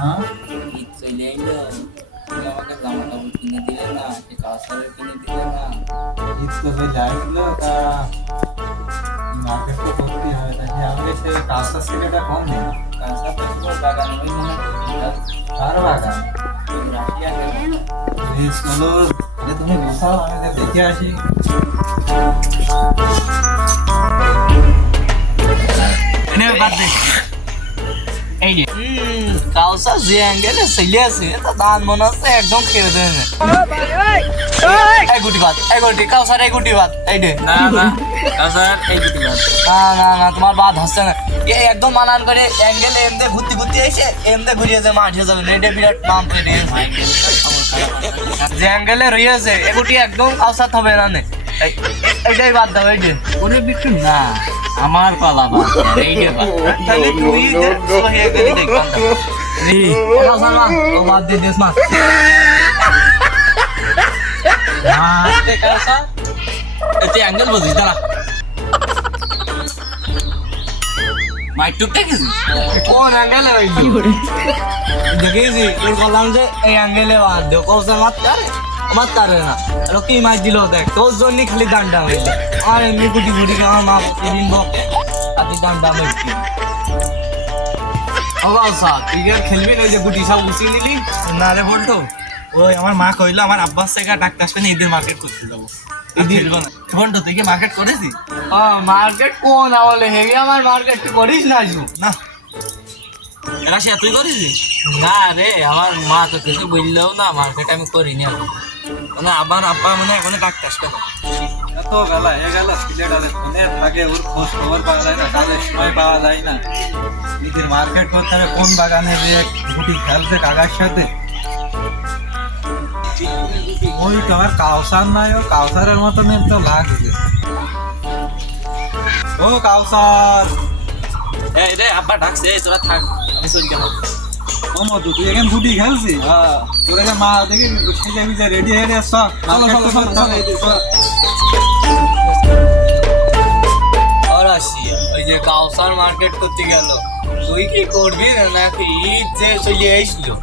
হ্যাঁ, ঈদ চলে এলো, তুমি আমাকে জামা কাপড় কিনে দিলে না, সে কাউসারের কিনে দিলে না। ঈদ তো চলে আসলো, তা মার্কেট তো করতেই হবে। তা সে আমাকে সে কাজটা ছেলেটা কম নেই। কাউসার তো পুরো বাগান ওই মনে কার বাগান? রাশিয়া গেল। প্লিজ চলো, তাহলে তুমি বসাও, আমি দেখে আসি। এই যে কাউসার যে অ্যাঙ্গেলে চলে আছে তা দান মনে হচ্ছে একদম খেয়ে দেয় না। এই গুটি ভাত, এই গুটি কাউসার, এই গুটি ভাত, এই দে। না না কাউসার এই গুটি ভাত। না তোমার বাদ হচ্ছে না। এই একদম মানান করে অ্যাঙ্গেলে এমদে ঘুরতে ঘুরতে এসে এমদে ঘুরিয়ে যে মাঠে যাবে, এটা বিরাট নাম পেয়ে যে অ্যাঙ্গেলে রয়েছে এগুটি একদম কাউসার হবে না নে। এইটাই বাদ দাও, এই যে ওরে বিট্টু না, আমার পালা বাদ, এই যে বাদ। তাহলে তুই যে সহিয়ে গেলি দেখবান দাও। কাউসার মা ও বাদ দে দেশ মা। কাউসার এতে অ্যাঙ্গেল বুঝিস দাঁড়া। মাইক টুক দেখেছিস? কোন অ্যাঙ্গেলে হইলো দেখেছি তোর বললাম যে এই অ্যাঙ্গেলে বাদ দেও, কাউসার মারতে না। আর কি মার দিল দেখ, তোর জন্য খালি ডান্ডা হইলো। আর এমনি গুটি গুটি আমার মা কিনব তাতে ডান্ডা হইছি। ও কাউসার তুই কি আর খেলবি না? ওই যে গুটি সব গুছিয়ে নিলি। না রে বলতো, ওই আমার মা কইলো আমার আব্বাস থেকে ডাক্তার আসবে না, ঈদের মার্কেট করতে যাবো। ঈদের বন্ধু তুই কি মার্কেট করেছিস? মার্কেট কোন বলে হেগে আমার মার্কেট তুই করিস না আজু? না রাশিয়া তুই করেছিস? না রে, আমার মা তো কিছু বললেও না, মার্কেট আমি করিনি এখন। মানে আমার আব্বা মানে এখন ডাক্তার আসবে না। এত বেলা হয়ে গেল, ছেলেটারে ফোনে থাকে, ওর খোঁজ খবর পাওয়া যায় না, কাজের সময় পাওয়া যায় না। ঈদের মার্কেট করতে হবে, কোন বাগানে যে গুটি খেলছে কাকার সাথে। ওই তো আমার কাউসার নাই, ও কাউসারের মতন তো লাগছে। ও কাউসার, এই রে আব্বা ডাকছে, এই তোরা থাক, আমি চলে গেলাম। ও মধু, তুই এখন গুটি খেলছিস? তোর যে মা দেখি সেজে ভিজে রেডি হয়ে গেছ, ওই যে কাউসার মার্কেট করতে গেল, তুই কি করবি নাকি? ঈদ যে চলে আসলো,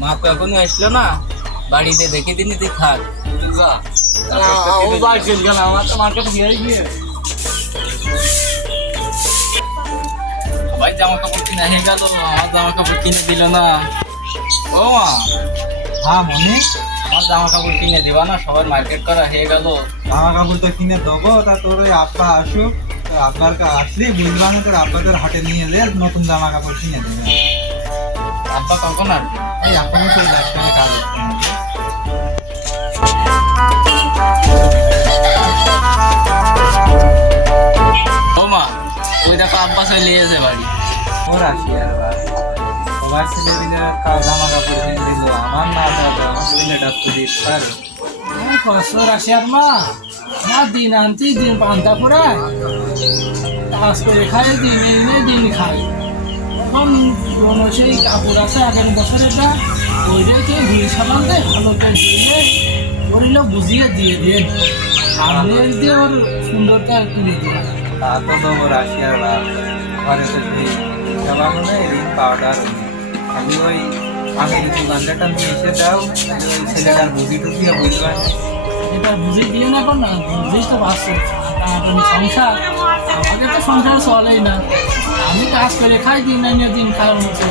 মা তো এখনো আসলো না, বাড়িতে দেখে দিনই তুই থাক। তুই যা। ও বাড়ি চলে গেল, আমার তো মার্কেট দিয়ে গিয়ে সবাই জামা কাপড় কিনে হয়ে গেল, আমার জামা কাপড় কিনে দিল না। ও মা, হ্যাঁ মনে, আমার জামা কাপড় কিনে দিবা না? সবার মার্কেট করা হয়ে গেল। জামা কাপড় তো কিনে দেবো, তা তোর ওই আব্বা আসুক, তোর আব্বার আসলে বুঝবা না, তোর আব্বাদের হাটে নিয়ে যে নতুন জামা কাপড় কিনে দেবে। আব্বা কখন আসবে? এই এখনো চলে আসবে না কাজ। ও মা, ওই দেখো আব্বা চলে এসে বাড়ি। ওর আসি আর বার সবার ছেলে দিলে জামা কাপড় কিনে দিল, আমার না দাদা, আমার ছেলেটা তো দিতে পারে। কষ্ট রাশিয়ার মা, আমার দিন আনছি দিন পান্তা পোড়ায়, কাজ করে খায়, দিন এনে দিন খায়। এখন পুরোনো সেই কাপড় আছে আগের বছরেরটা, ওইটাকে ধুয়ে সাবান দেয়, ভালো করে ধুয়ে ওরিল বুঝিয়ে দিয়ে দিয়ে সামনে দিয়ে ওর সুন্দরটা কিনে দিয়ে। তা তো দেবো রাশি আর বার ঘরে তো সেই সাবানও নেই, রিন পাউডার খালি ওই আমি দোকানটা নিয়ে এসে দাও, ওই ছেলেটার বুঝি টুকিয়ে বুঝবা না। এটা বুঝে দিয়ে না, এখন না বুঝেই তো পারছো সংসার, আমাকে তো সংসার চলেই না, আমি কাজ করে খাই, দিন আনিয়ে দিন খাওয়ার মতো।